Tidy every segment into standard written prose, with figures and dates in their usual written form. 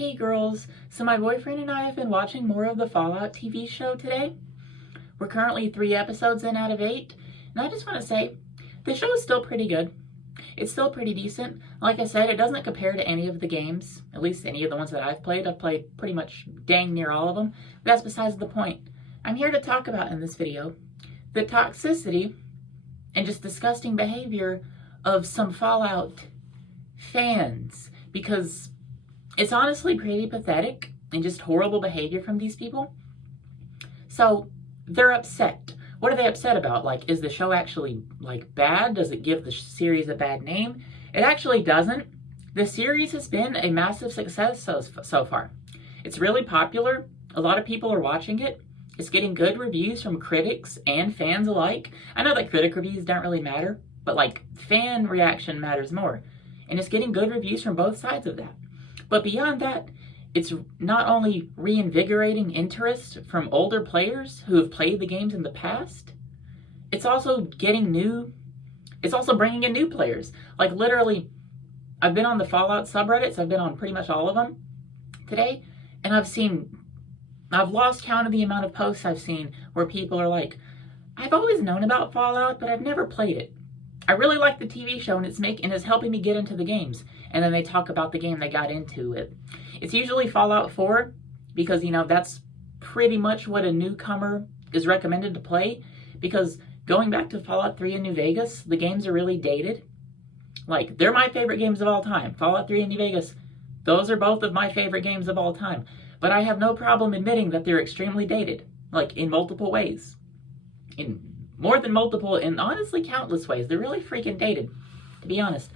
Hey girls, so my boyfriend and I have been watching more of the Fallout TV show today. We're currently 3 episodes in out of 8, and I just want to say, the show is still pretty good. It's still pretty decent. Like I said, it doesn't compare to any of the games, at least any of the ones that I've played. I've played pretty much dang near all of them, but that's besides the point. I'm here to talk about in this video the toxicity and just disgusting behavior of some Fallout fans, because it's honestly pretty pathetic and just horrible behavior from these people. So they're upset. What are they upset about? Like, is the show actually bad? Does it give the series a bad name? It actually doesn't. The series has been a massive success so far. It's really popular. A lot of people are watching it. It's getting good reviews from critics and fans alike. I know that critic reviews don't really matter, but fan reaction matters more. And it's getting good reviews from both sides of that. But beyond that, it's not only reinvigorating interest from older players who have played the games in the past, it's also bringing in new players. Like, literally, I've been on the Fallout subreddits. I've been on pretty much all of them today, and I've lost count of the amount of posts I've seen where people are like, I've always known about Fallout, but I've never played it. I really like the TV show, and it's helping me get into the games. And then they talk about the game they got into it. It's usually Fallout 4, because, that's pretty much what a newcomer is recommended to play. Because going back to Fallout 3 and New Vegas, the games are really dated. They're my favorite games of all time. Fallout 3 and New Vegas, those are both of my favorite games of all time. But I have no problem admitting that they're extremely dated, in multiple ways. In more than multiple, and honestly countless ways. They're really freaking dated, to be honest.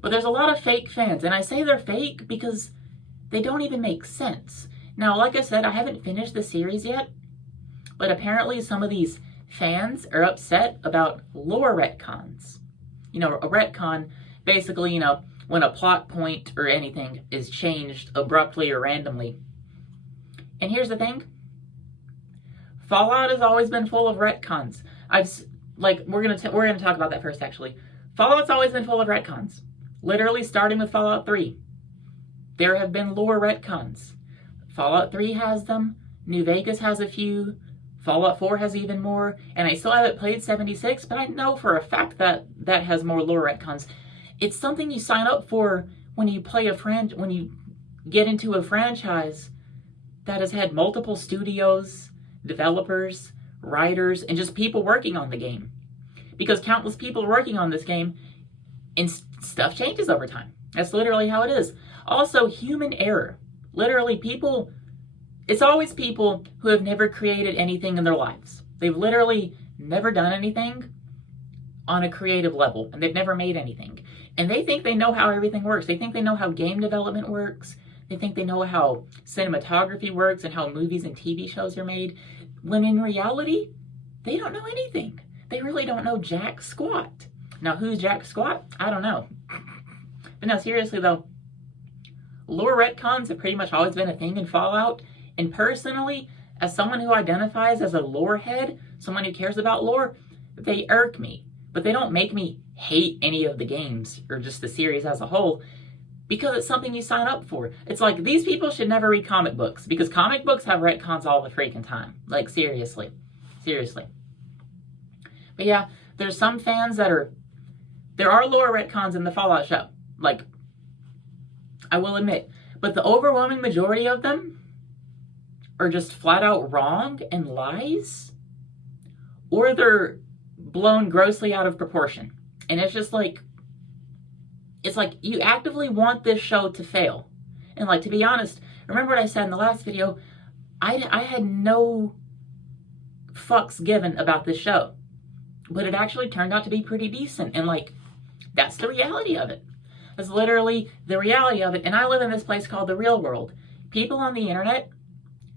But there's a lot of fake fans, and I say they're fake because they don't even make sense. Now, like I said, I haven't finished the series yet, but apparently some of these fans are upset about lore retcons. A retcon, basically, when a plot point or anything is changed abruptly or randomly. And here's the thing. Fallout has always been full of retcons. We're gonna talk about that first, actually. Fallout's always been full of retcons. Literally starting with Fallout 3. There have been lore retcons. Fallout 3 has them. New Vegas has a few. Fallout 4 has even more. And I still haven't played 76, but I know for a fact that that has more lore retcons. It's something you sign up for when you play when you get into a franchise that has had multiple studios, developers, writers, and just people working on the game. Because countless people are working on this game, and stuff changes over time. That's literally how it is. Also, human error. Literally, it's always people who have never created anything in their lives. They've literally never done anything on a creative level, and they've never made anything. And they think they know how everything works. They think they know how game development works. They think they know how cinematography works and how movies and TV shows are made, when in reality, they don't know anything. They really don't know jack squat. Now, who's jack squat? I don't know. But no, seriously though, lore retcons have pretty much always been a thing in Fallout. And personally, as someone who identifies as a lore head, someone who cares about lore, they irk me. But they don't make me hate any of the games or just the series as a whole, because it's something you sign up for. It's like, these people should never read comic books, because comic books have retcons all the freaking time. Seriously. Seriously. But yeah, there's some fans there are lore retcons in the Fallout show. I will admit. But the overwhelming majority of them are just flat out wrong and lies, or they're blown grossly out of proportion. And it's just it's you actively want this show to fail. And to be honest, remember what I said in the last video, I had no fucks given about this show. But it actually turned out to be pretty decent. And that's the reality of it. That's literally the reality of it. And I live in this place called the real world. People on the internet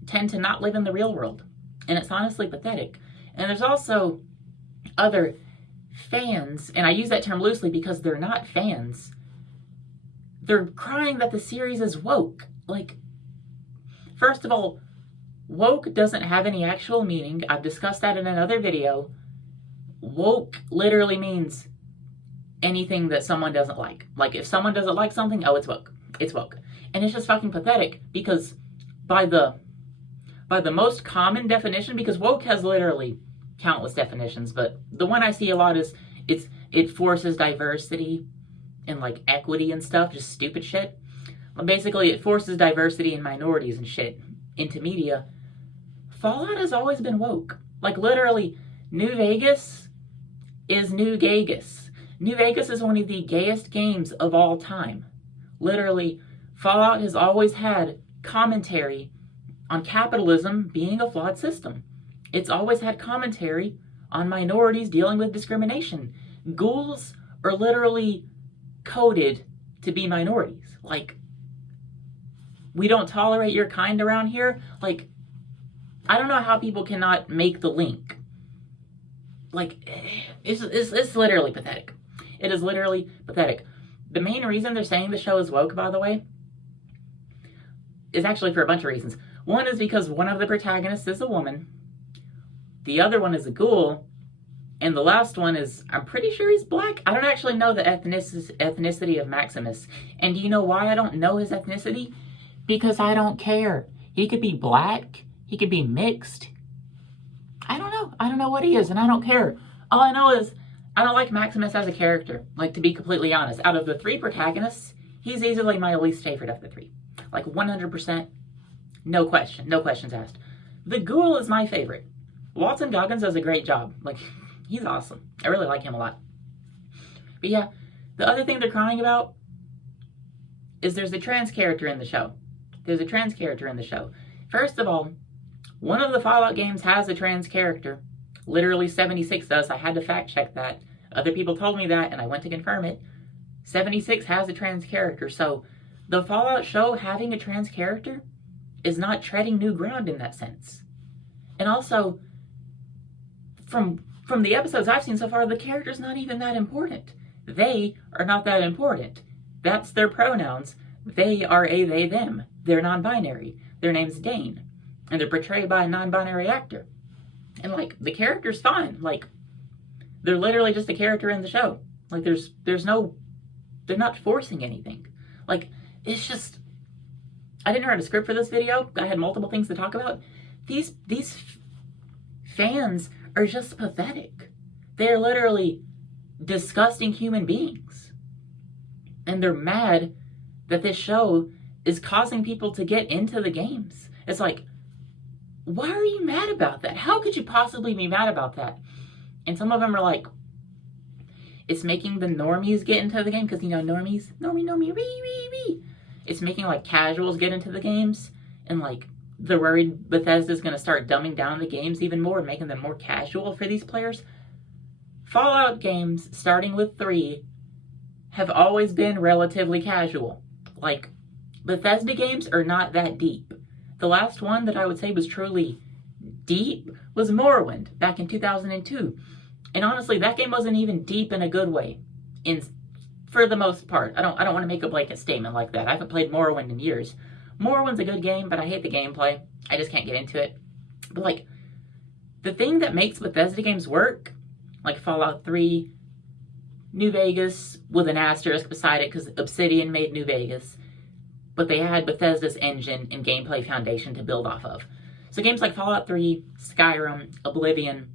tend to not live in the real world. And it's honestly pathetic. And there's also other fans, and I use that term loosely because they're not fans. They're crying that the series is woke. First of all, woke doesn't have any actual meaning. I've discussed that in another video. Woke literally means anything that someone doesn't like. Like, if someone doesn't like something, oh, it's woke. It's woke. And it's just fucking pathetic because by the most common definition, because woke has literally countless definitions, but the one I see a lot is it forces diversity and like equity and stuff, just stupid shit. Basically, it forces diversity and minorities and shit into media. Fallout has always been woke. Like literally, New Vegas is New Vegas. New Vegas is one of the gayest games of all time. Literally, Fallout has always had commentary on capitalism being a flawed system. It's always had commentary on minorities dealing with discrimination. Ghouls are literally coded to be minorities. Like, we don't tolerate your kind around here. Like, I don't know how people cannot make the link. Like, it's literally pathetic. It is literally pathetic. The main reason they're saying the show is woke, by the way, is actually for a bunch of reasons. One is because one of the protagonists is a woman. The other one is a ghoul. And the last one is, I'm pretty sure he's black. I don't actually know the ethnicity of Maximus. And do you know why I don't know his ethnicity? Because I don't care. He could be black. He could be mixed. I don't know. I don't know what he is, and I don't care. All I know is I don't like Maximus as a character. Like, to be completely honest, out of the three protagonists, he's easily my least favorite of the three. Like, 100%. No question. No questions asked. The ghoul is my favorite. Watson Goggins does a great job. Like, he's awesome. I really like him a lot. But yeah, the other thing they're crying about is there's a trans character in the show. There's a trans character in the show. First of all, one of the Fallout games has a trans character. Literally 76 does. I had to fact check that. Other people told me that, and I went to confirm it. 76 has a trans character. So the Fallout show having a trans character is not treading new ground in that sense. And also, from the episodes I've seen so far, the character's not even that important. They are not that important. That's their pronouns. They are a they, them. They're non-binary. Their name's Dane. And they're portrayed by a non-binary actor. And, like, the character's fine. Like, they're literally just a character in the show. Like, there's no... They're not forcing anything. Like, it's just... I didn't write a script for this video. I had multiple things to talk about. These fans are just pathetic. They're literally disgusting human beings. And they're mad that this show is causing people to get into the games. It's like, why are you mad about that? How could you possibly be mad about that? And some of them are like, it's making the normies get into the game, because, you know, normies, normie, it's making, like, casuals get into the games, and, like, they're worried Bethesda's going to start dumbing down the games even more and making them more casual for these players. Fallout games, starting with 3, have always been relatively casual. Like, Bethesda games are not that deep. The last one that I would say was truly deep was Morrowind back in 2002. And honestly, that game wasn't even deep in a good way. For the most part. I don't want to make a blanket statement like that. I haven't played Morrowind in years. Morrowind's a good game, but I hate the gameplay. I just can't get into it. But, like, the thing that makes Bethesda games work, like Fallout 3, New Vegas, with an asterisk beside it because Obsidian made New Vegas, but they had Bethesda's engine and gameplay foundation to build off of. So games like Fallout 3, Skyrim, Oblivion,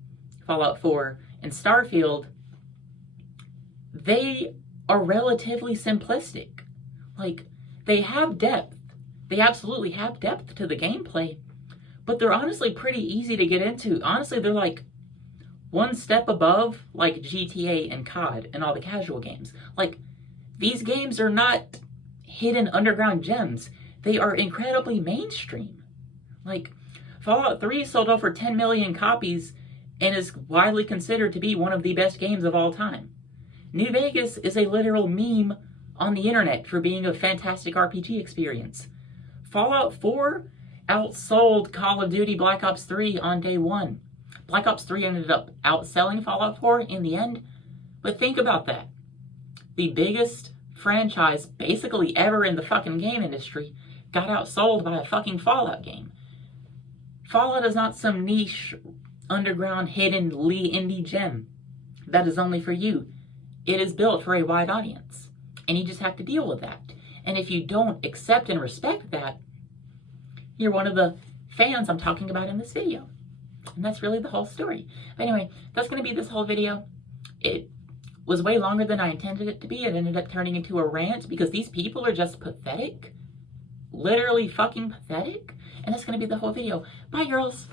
Fallout 4, and Starfield, they are relatively simplistic. Like, they have depth. They absolutely have depth to the gameplay, but they're honestly pretty easy to get into. Honestly, they're like one step above, like, GTA and COD and all the casual games. Like, these games are not hidden underground gems. They are incredibly mainstream. Like, Fallout 3 sold over 10 million copies and is widely considered to be one of the best games of all time. New Vegas is a literal meme on the internet for being a fantastic RPG experience. Fallout 4 outsold Call of Duty Black Ops 3 on day one. Black Ops 3 ended up outselling Fallout 4 in the end. But think about that. The biggest franchise basically ever in the fucking game industry got outsold by a fucking Fallout game. Fallout is not some niche, underground, hidden indie gem that is only for you. It is built for a wide audience. And you just have to deal with that. And if you don't accept and respect that, you're one of the fans I'm talking about in this video. And that's really the whole story. But anyway, that's going to be this whole video. It was way longer than I intended it to be. It ended up turning into a rant because these people are just pathetic. Literally fucking pathetic. And that's going to be the whole video. Bye, girls.